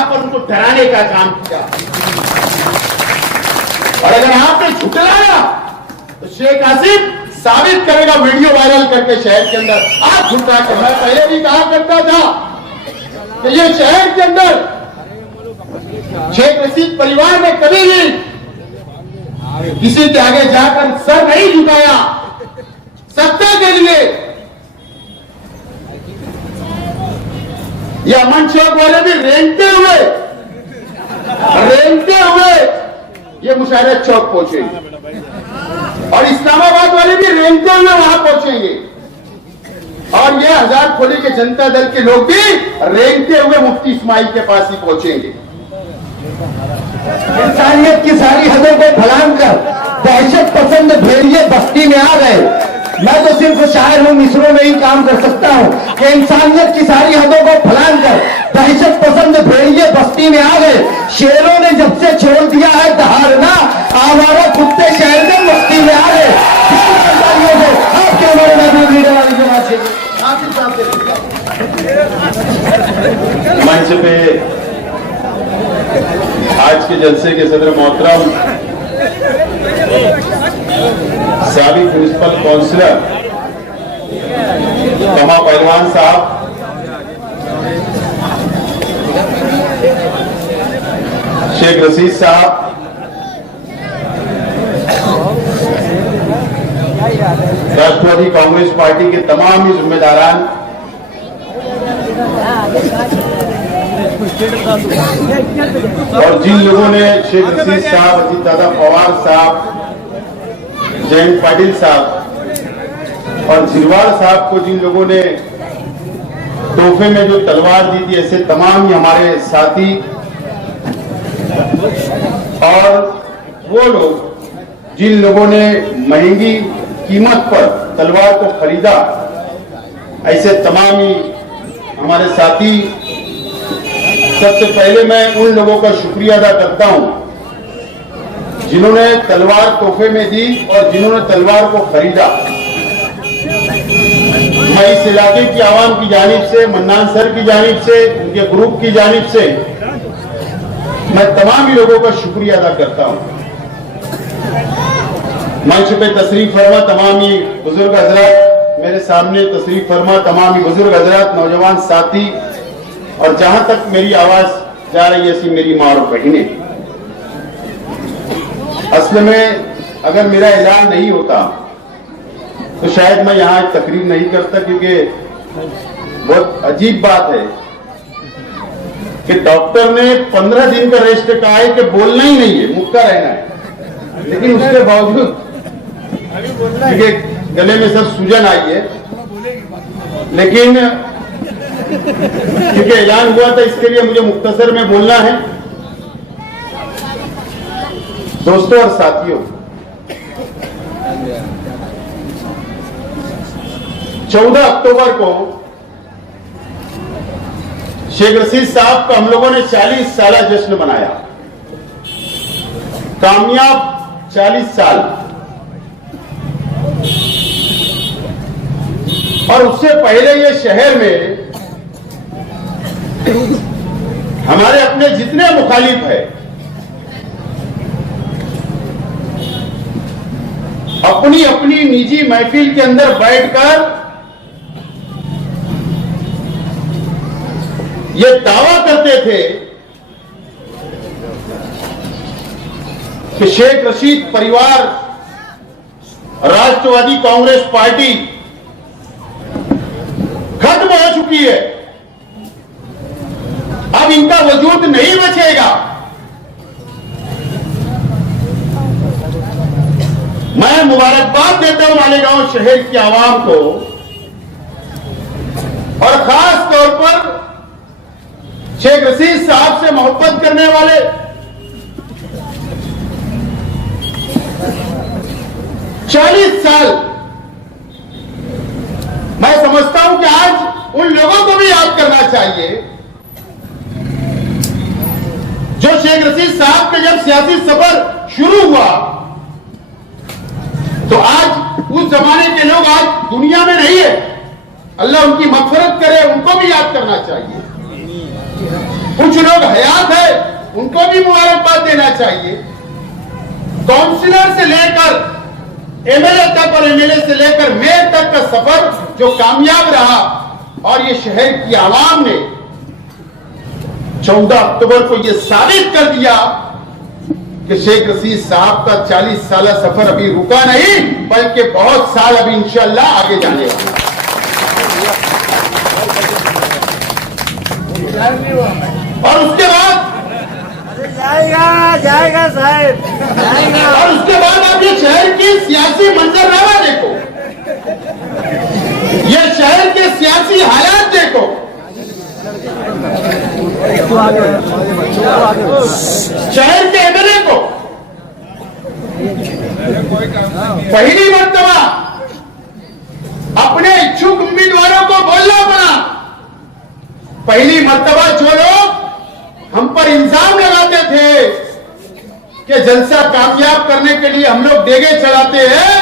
यहां पर उनको डराने का काम किया। और अगर आपने झुटलाया तो शेख हसीन साबित करेगा वीडियो वायरल करके शहर के अंदर आप झुटला के। मैं पहले भी कहा करता था कि ये शहर के अंदर शेख रशीद परिवार ने कभी भी किसी के आगे जाकर सर नहीं झुकाया सत्ता के लिए। ये अमन चौक वाले भी रेंगते हुए ये मुशाहिद चौक पहुंचेंगे और इस्लामाबाद वाले भी रेंगते हुए वहां पहुंचेंगे और ये हजार खोली के जनता दल के लोग भी रेंगते हुए मुफ्ती इस्माइल के पास ही पहुंचेंगे। इंसानियत की सारी हदों को फलांग कर दहशत पसंद भेड़िए बस्ती में आ गए। मैं तो सिर्फ शायर हूं, मिसरों में ही काम कर सकता हूं कि इंसानियत की सारी हदों को फलांग कर दहशत पसंद भेड़िए बस्ती में आ गए। शेरों ने जब से छोड़ दिया है दहाड़ना, आवारा कुत्ते शहर में मस्ती में आ गए। आपके मंच पे आज के जलसे के सदर मोहतरम साबिक म्युनिसिपल काउंसिलर कमा पहलवान साहब, शेख रशीद साहब, राष्ट्रवादी कांग्रेस पार्टी के तमाम ही जिम्मेदारान, और जिन लोगों ने शेख रशीद साहब, अजीत दादा पवार साहब, जयंत पाटिल साहब और झिरवाल साहब को जिन लोगों ने तोहफे में जो तलवार दी थी, ऐसे तमाम ही हमारे साथी और वो लोग जिन लोगों ने महंगी कीमत पर तलवार को खरीदा, ऐसे तमाम ही हमारे साथी। सबसे पहले मैं उन लोगों का शुक्रिया अदा करता हूं जिन्होंने तलवार तोहफे में दी और जिन्होंने तलवार को खरीदा। मैं इस इलाके की आवाम की जानिब से, मन्नान सर की जानिब से, उनके ग्रुप की जानिब से मैं तमाम ही लोगों का शुक्रिया अदा करता हूं। मंच पे तशरीफ फरमा तमाम ही बुजुर्ग हजरात, मेरे सामने तशरीफ फरमा तमाम ही बुजुर्ग हजरात, नौजवान साथी और जहां तक मेरी आवाज जा रही है ऐसी मेरी माँ और बहनें। असल में अगर मेरा ऐलान नहीं होता तो शायद मैं यहां तकरीर नहीं करता, क्योंकि बहुत अजीब बात है कि डॉक्टर ने 15 दिन का रेस्ट कहा है कि बोलना ही नहीं है, मुक्का रहना है, लेकिन उसके बावजूद क्योंकि गले में सब सूजन आई है, लेकिन क्योंकि ऐलान हुआ था इसके लिए मुझे मुख्तसर में बोलना है। दोस्तों और साथियों, 14 अक्टूबर को शेख रशीद साहब का हम लोगों ने 40 साला जश्न मनाया, कामयाब 40 साल। और उससे पहले ये शहर में हमारे अपने जितने मुखालिफ है अपनी अपनी निजी महफिल के अंदर बैठकर ये दावा करते थे कि शेख रशीद परिवार, राष्ट्रवादी कांग्रेस पार्टी खत्म हो चुकी है, अब इनका वजूद नहीं बचेगा। मैं मुबारकबाद देता हूं मालेगांव शहर की आवाम को और खास तौर पर शेख रशीद साहब से मोहब्बत करने वाले 40 साल। मैं समझता हूं कि आज उन लोगों को भी याद करना चाहिए जो शेख रशीद साहब के जब सियासी सफर शुरू हुआ तो आज उस जमाने के लोग आज दुनिया में नहीं है, अल्लाह उनकी मग़फ़िरत करे, उनको भी याद करना चाहिए। कुछ लोग हयात है, उनको भी मुबारकबाद देना चाहिए। काउंसिलर से लेकर एमएलए तक और एमएलए से लेकर मेयर तक का सफर जो कामयाब रहा, और ये शहर की आवाम ने 14 अक्टूबर को ये साबित कर दिया कि शेख रशीद साहब का 40 साल सफर अभी रुका नहीं, बल्कि बहुत साल अभी इंशाअल्लाह आगे जाने वाला। और उसके बाद जाएगा साहब, जाएगा। और उसके बाद आप ये शहर की सियासी मंजरनामा देखो, ये शहर के सियासी हालात देखो। शहर के एमएलए को पहली मर्तबा अपने इच्छुक उम्मीदवारों को बोलना पड़ा। पहली मर्तबा जो लोग हम पर इल्जाम लगाते थे कि जलसा कामयाब करने के लिए हम लोग डेगे चलाते हैं,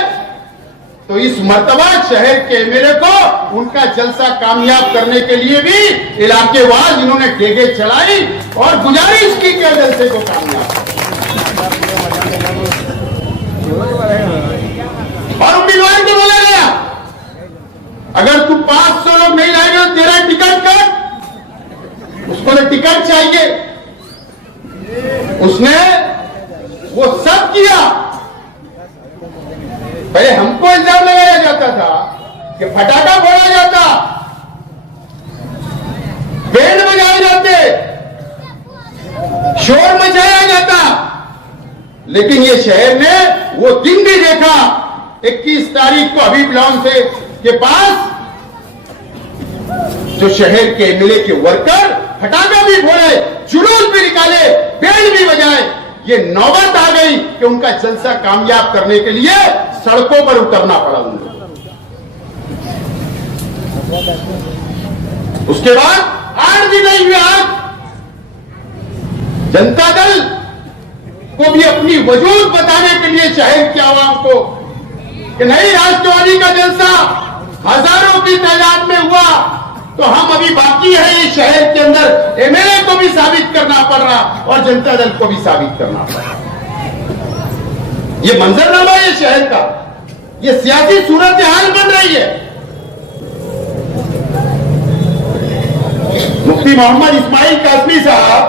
तो इस मर्तबा शहर के एमएलए को उनका जलसा कामयाब करने के लिए भी इलाकेवार जिन्होंने डेगे चलाई और गुजारिश की कि जलसे को कामयाब। और उम्मीदवार को बोला गया, अगर तू 500 लोग नहीं लाएगा तो तेरा टिकट कट। उसको तो टिकट चाहिए, उसने वो सब किया। पहले हमको इल्जाम लगाया जाता था कि फटाका फोड़ा जाता, बैंड बजाए जाते, शोर मचाया जाता, लेकिन ये शहर ने वो दिन भी देखा 21 तारीख को हबीब लॉन से के पास जो शहर के एमएलए के वर्कर फटाका भी फोड़े, जुलूस भी निकाले, बैंड भी बजाए। ये नौबत आ गई कि उनका जलसा कामयाब करने के लिए सड़कों पर उतरना पड़ा उनको। उसके बाद 8 दिन नहीं हुए, आज जनता दल को भी अपनी वजूद बताने के लिए शहर की आवाम को कि नहीं, राष्ट्रवादी का जलसा हजारों की तादाद में हुआ, तो हम अभी बाकी है इस शहर के अंदर एमएलए को भी साबित करना पड़ रहा और जनता दल को भी साबित करना पड़ रहा। ये मंजरनामा है शहर का, ये सियासी सूरत हाल बन रही है। मुफ्ती मोहम्मद इस्माइल कासमी साहब,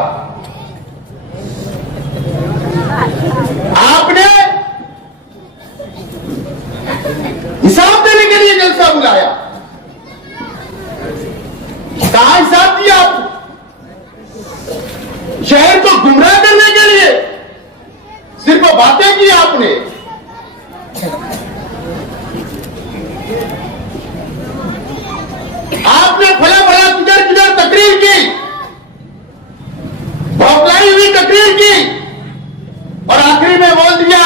आपने हिसाब देने के लिए जलसा बुलाया, कहा हिसाब दिया आपको, शहर को गुमराह करने के लिए सिर्फ बातें की आपने। आपने फला फला किधर किधर तकरीर की, बौखलाई हुई तकरीर की, और आखिरी में बोल दिया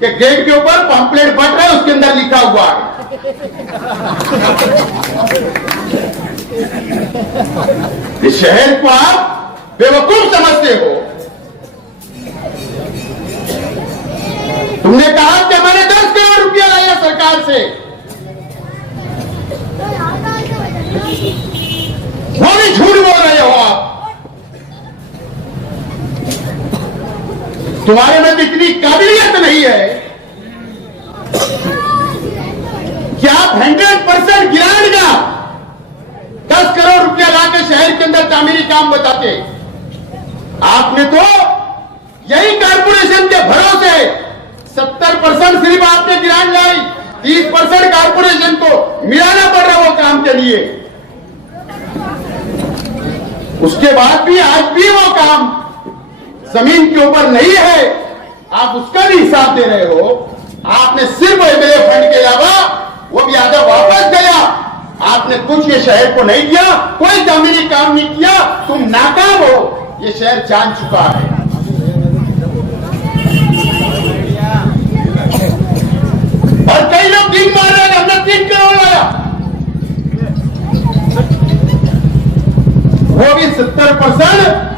कि गेट के ऊपर पंपलेट बट रहा है, उसके अंदर लिखा हुआ है। इस शहर को आप बेवकूफ समझते हो। तुमने कहा कि मैंने 10 करोड़ रुपया लाया सरकार से, वो भी झूठ बोल रहे हो आप। तुम्हारे में तो इतनी काबिलियत नहीं है कि आप 100% गिरान का 10 करोड़ रुपया लाकर शहर के अंदर तामीरी काम बताते। आपने तो यही कारपोरेशन के भरोसे 70% सिर्फ आपने गिरान लाई, 30% कारपोरेशन को मिलाना पड़ रहा वो काम के लिए। उसके बाद भी आज भी वो काम जमीन के ऊपर नहीं है, आप उसका भी हिसाब दे रहे हो। आपने सिर्फ एमएलए फंड के अलावा वो भी आधा वापस गया, आपने कुछ ये शहर को नहीं दिया, कोई जमीनी काम नहीं किया, तुम नाकाम हो, ये शहर जान चुका है। और कई लोग दिन मार रहे हैं, हमने 3 करोड़ लाया, वो भी 70%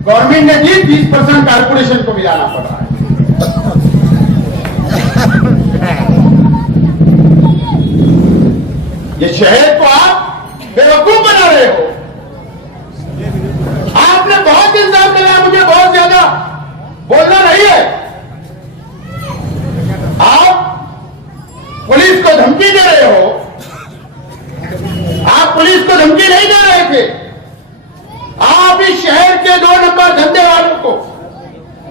गवर्नमेंट ने दी, 20% कारपोरेशन को मिलाना पड़ रहा है। ये शहर को आप बेवकूफ बना रहे हो। बोलना नहीं है। आप पुलिस को धमकी दे रहे हो, आप पुलिस को धमकी नहीं दे रहे थे। आप इस शहर के 2 नंबर धंधे वालों को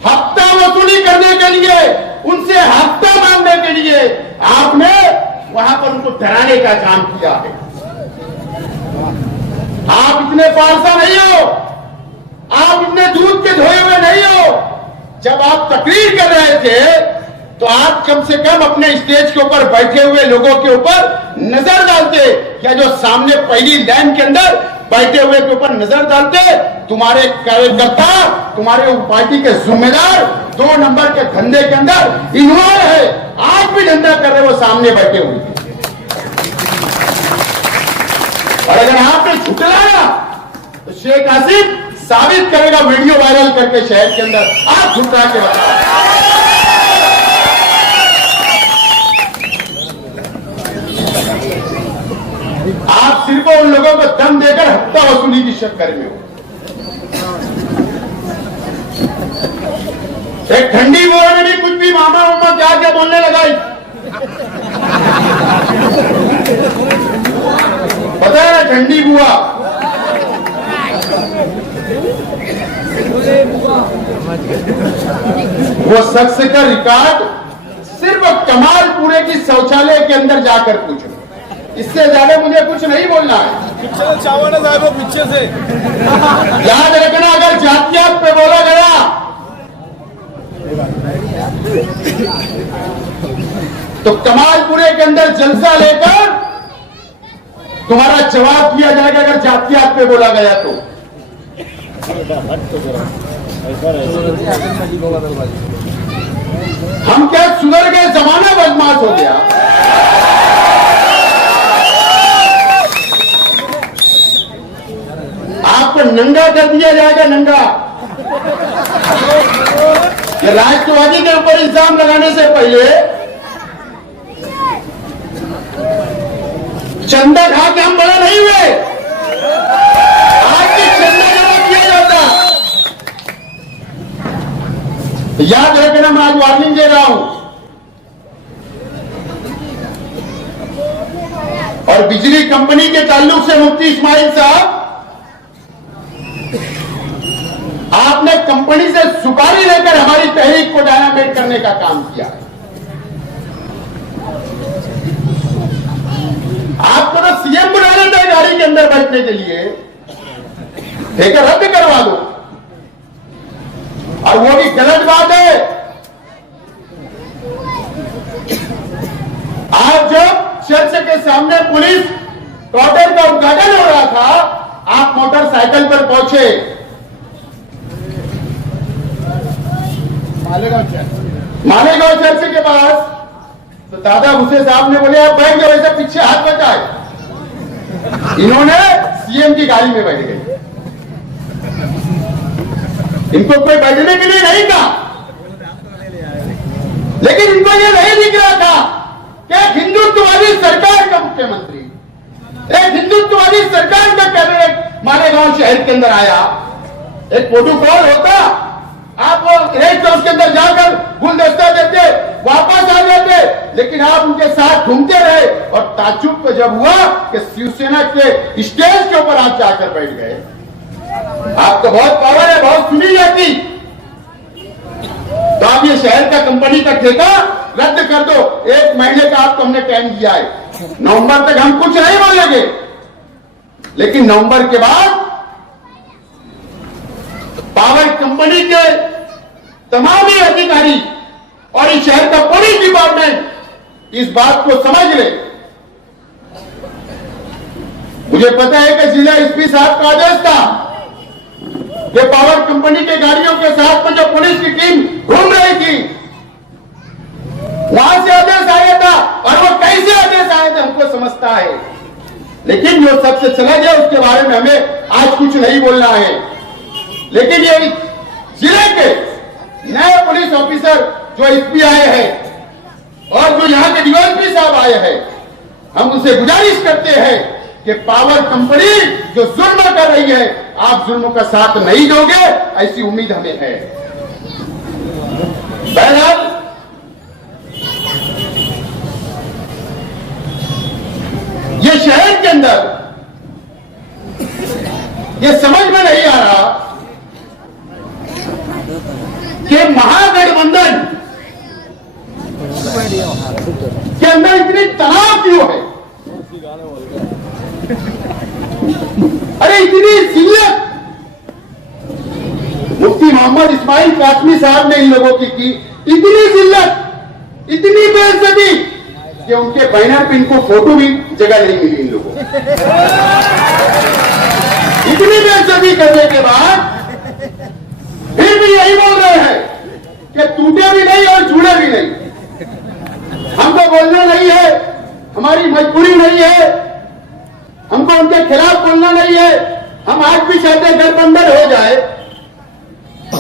हफ्ता वसूली करने के लिए, उनसे हफ्ता मांगने के लिए आपने वहां पर उनको डराने का काम किया है। आप इतने पारसा नहीं हो, आप इतने दूध के धोए हुए नहीं हो। जब आप तकरीर कर रहे थे तो आप कम से कम अपने स्टेज के ऊपर बैठे हुए लोगों के ऊपर नजर डालते, या जो सामने पहली लाइन के अंदर बैठे हुए के ऊपर नजर डालते। तुम्हारे कार्यकर्ता, तुम्हारे पार्टी के जिम्मेदार 2 नंबर के धंधे के अंदर इन्वॉल्व है। आज भी धंधा कर रहे वो सामने बैठे हुए। और अगर आपने झुटलाया तो शेख हसीन साबित करेगा वीडियो वायरल करके शहर के अंदर। आप झुटला के बताओ। आप सिर्फ उन लोगों को दम देकर हफ्ता वसूली की चक्कर में हो। एक ठंडी बुआ ने भी कुछ भी मामा क्या क्या बोलने लगाई। पता है ना, ठंडी बुआ वो शख्स का रिकॉर्ड सिर्फ कमालपुरे की शौचालय के अंदर जाकर पूछो। इससे ज्यादा मुझे कुछ नहीं बोलना है। पीछे से चावल साहब पीछे से याद रखना, अगर जातियात पे बोला गया तो कमालपुरे के अंदर जलसा लेकर तुम्हारा जवाब दिया जाएगा। अगर जातियात पे बोला गया तो हम क्या सुधर गए? जमाना बदमाश हो गया। आपको नंगा कर दिया जाएगा, नंगा। ये राष्ट्रवादी के ऊपर इल्जाम लगाने से पहले चंदा खा के हम बड़ा नहीं हुए। आज भी चंदा जमा किया जाता। याद रखना, मैं आज वार्निंग दे रहा हूं। और बिजली कंपनी के ताल्लुक से मुफ्ती इस्माइल साहब, आपने कंपनी से सुपारी लेकर हमारी तहरीक को डायनामेट करने का काम किया। आपको तो सीएम बुला लेता है गाड़ी के अंदर बैठने के लिए, ठेका रद्द करवा दो। और वो भी गलत बात है। आज जब चर्च के सामने पुलिस क्वार्टर का उद्घाटन हो रहा था, आप मोटरसाइकिल पर पहुंचे। मालेगांव चर्च के पास तो दादा भूसे साहब ने बोले आप बैठ जाओ, ऐसा पीछे हाथ बचाए। इन्होंने सीएम की गाड़ी में बैठ गए। इनको कोई बैठने के लिए नहीं कहा, लेकिन इनको यह नहीं दिख रहा था कि एक हिंदुत्ववादी सरकार का मुख्यमंत्री, एक हिंदुत्ववादी सरकार का कैबिनेट मालेगांव शहर के अंदर आया। एक प्रोटोकॉल होता, आप वो रेड हाउस के अंदर जाकर गुलदस्ता देते, वापस आ जाते, लेकिन आप उनके साथ घूमते रहे। और ताज्जुब तो जब हुआ कि शिवसेना के स्टेज के ऊपर आप जाकर बैठ गए। आप तो बहुत पावर है, बहुत सुनी जाती। तो आप ये शहर का कंपनी का ठेका रद्द कर दो। 1 महीने का आपको हमने टाइम दिया है। नवंबर तक हम कुछ नहीं बोलेंगे, लेकिन नवंबर के बाद पावर कंपनी के तमाम ही अधिकारी और इस शहर का पुलिस डिपार्टमेंट इस बात को समझ ले। मुझे पता है कि जिला एसपी साहब का आदेश था कि पावर कंपनी के गाड़ियों के साथ में जो पुलिस की टीम घूम रही थी, वहां से आदेश आया था। और वो कैसे आदेश आए थे हमको समझता है, लेकिन जो सबसे चला गया उसके बारे में हमें आज कुछ नहीं बोलना है। लेकिन ये जिले के नए पुलिस ऑफिसर जो एसपी आए हैं और जो यहां के डीएसपी साहब आए हैं, हम उनसे गुजारिश करते हैं कि पावर कंपनी जो जुल्म कर रही है, आप जुल्म का साथ नहीं दोगे, ऐसी उम्मीद हमें है। बहरहाल ये शहर के अंदर ये समझ में नहीं आ रहा कि महागठबंधन के अंदर इतनी तनाव क्यों है। अरे इतनी जिल्लत मुफ्ती मोहम्मद इस्माइल कासमी साहब ने इन लोगों की इतनी जिल्लत, इतनी बेइज्जती कि उनके बैनर पे इनको फोटो भी जगह नहीं मिली इन लोगों को। इतनी बेइज्जती करने के बाद फिर भी यही बोल रहे हैं कि टूटे भी नहीं और जुड़े भी नहीं। हमको बोलना नहीं है, हमारी मजबूरी नहीं है, हमको उनके खिलाफ बोलना नहीं है। हम आज भी चाहते हैं गठबंधन हो जाए।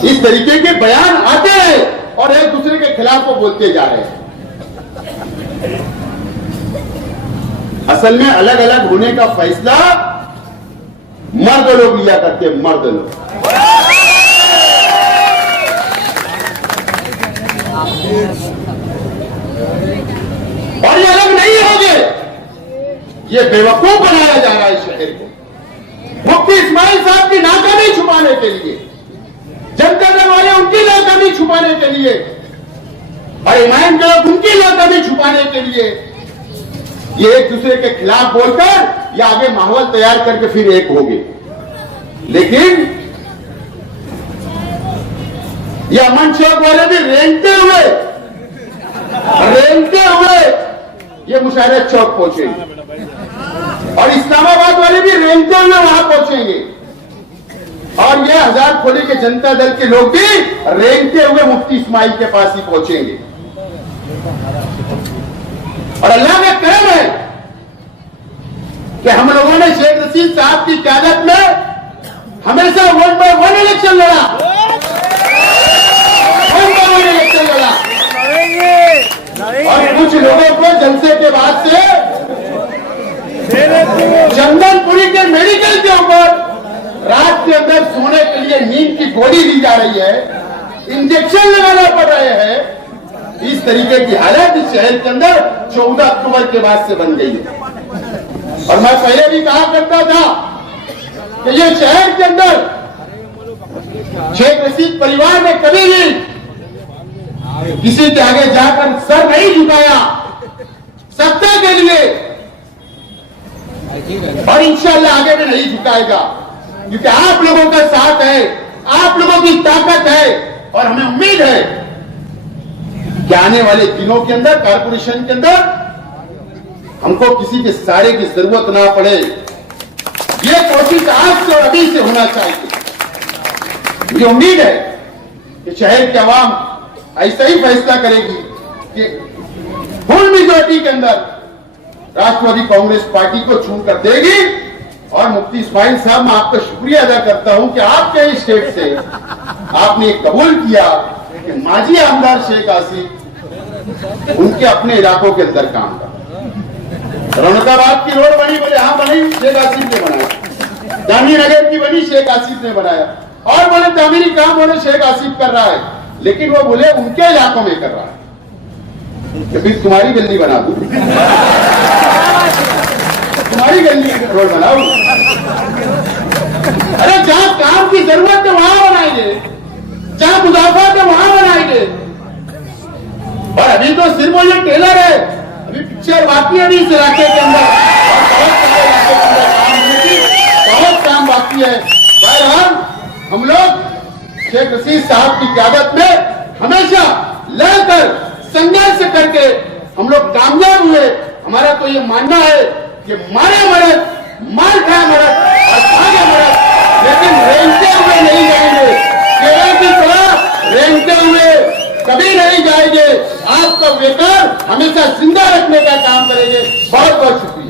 इस तरीके के बयान आते हैं और एक दूसरे के खिलाफ वो बोलते जा रहे हैं। असल में अलग अलग होने का फैसला मर्द लोग लिया करते हैं, मर्द लोग। और ये अलग नहीं होंगे, ये बेवकूफ बनाया जा रहा है शहर को मुफ्ती इस्माइल साहब की नाकामी छुपाने के लिए, जनता दल वाले उनकी नाकामी छुपाने के लिए और इमाम के लोग उनकी नाकामी छुपाने के लिए ये एक दूसरे के खिलाफ बोलकर या आगे माहौल तैयार करके फिर एक हो गए। लेकिन ये अमन चौक वाले भी रेंगते हुए ये मुशाहिद चौक पहुंचेंगे और इस्लामाबाद वाले भी रेंगते हुए वहां पहुंचेंगे और ये हजार खोली के जनता दल के लोग भी रेंगते हुए मुफ्ती इस्माइल के पास ही पहुंचेंगे। और अल्लाह का करम है कि हम लोगों ने शेख रशीद साहब की क़यादत में हमेशा 1 by 1 इलेक्शन लड़ा, 1 by 1 इलेक्शन लड़ा। और कुछ लोगों को जलसे के बाद से चंदनपुरी के मेडिकल के ऊपर रात के अंदर सोने के लिए नींद की गोली दी जा रही है, इंजेक्शन लगाना पड़ रहे हैं। इस तरीके की हालत इस शहर के अंदर 14 अक्टूबर के बाद से बन गई है। और मैं पहले भी कहा करता था कि ये शहर के अंदर शेख रशीद परिवार ने कभी भी किसी के आगे जाकर सर नहीं झुकाया सत्ता के लिए और इंशाअल्लाह आगे भी नहीं झुकाएगा, क्योंकि आप लोगों का साथ है, आप लोगों की ताकत है और हमें उम्मीद है कि आने वाले दिनों के अंदर कारपोरेशन के अंदर हमको किसी के सहारे की जरूरत ना पड़े। ये कोशिश आज से और अभी से होना चाहिए। मुझे उम्मीद है कि शहर की आवाम ऐसा ही फैसला करेगी कि फुल मेजॉरिटी के अंदर राष्ट्रवादी कांग्रेस पार्टी को छूकर देगी। और मुफ्ती इस्माइल साहब, मैं आपका शुक्रिया अदा करता हूं कि आपके इस स्टेट से आपने कबूल किया कि माजी आमदार शेख आसिफ उनके अपने इलाकों के अंदर काम कर। रौनकाबाद की रोड बनी, बोले हाँ बनी, शेख आसिफ ने बनाया। जामी नगर की बनी, शेख आसिफ ने बनाया। और बोले तामीरी काम बोले शेख आसिफ कर रहा है, लेकिन वो बोले उनके इलाकों में कर रहा है, तो फिर तुम्हारी गली बना दूं, तुम्हारी गली रोड बनाओ। अरे जहां काम की जरूरत है वहां बनाएंगे, जहां मुनाफा है वहां बनाएंगे। और अभी तो सिर्फ वो ये टेलर है, अभी पिक्चर बाकी है इस इलाके के अंदर और बहुत सारे इलाके के अंदर काम होने की बहुत काम बाकी है। बहरहाल हम लोग शेख रशीद साहब की क़यादत में हमेशा लड़कर संघर्ष करके हम लोग कामयाब हुए। हमारा तो ये मानना है कि मारे मरद, मार खाए मरद और भागे मरद, लेकिन रेंगते हुए नहीं जाएंगे। केरल की तरह रेंगते हुए कभी नहीं जाएंगे। आपका वेकर हमेशा जिंदा रखने का काम करेंगे। बहुत बहुत शुक्रिया।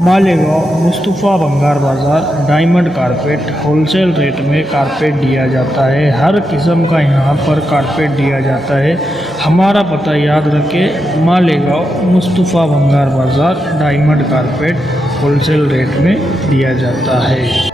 मालेगांव मुस्तफ़ा भंगार बाज़ार डायमंड कारपेट होलसेल रेट में कारपेट दिया जाता है। हर किस्म का यहाँ पर कारपेट दिया जाता है। हमारा पता याद रखें, मालेगांव मुस्तफ़ा भंगार बाज़ार डायमंड कारपेट होलसेल रेट में दिया जाता है।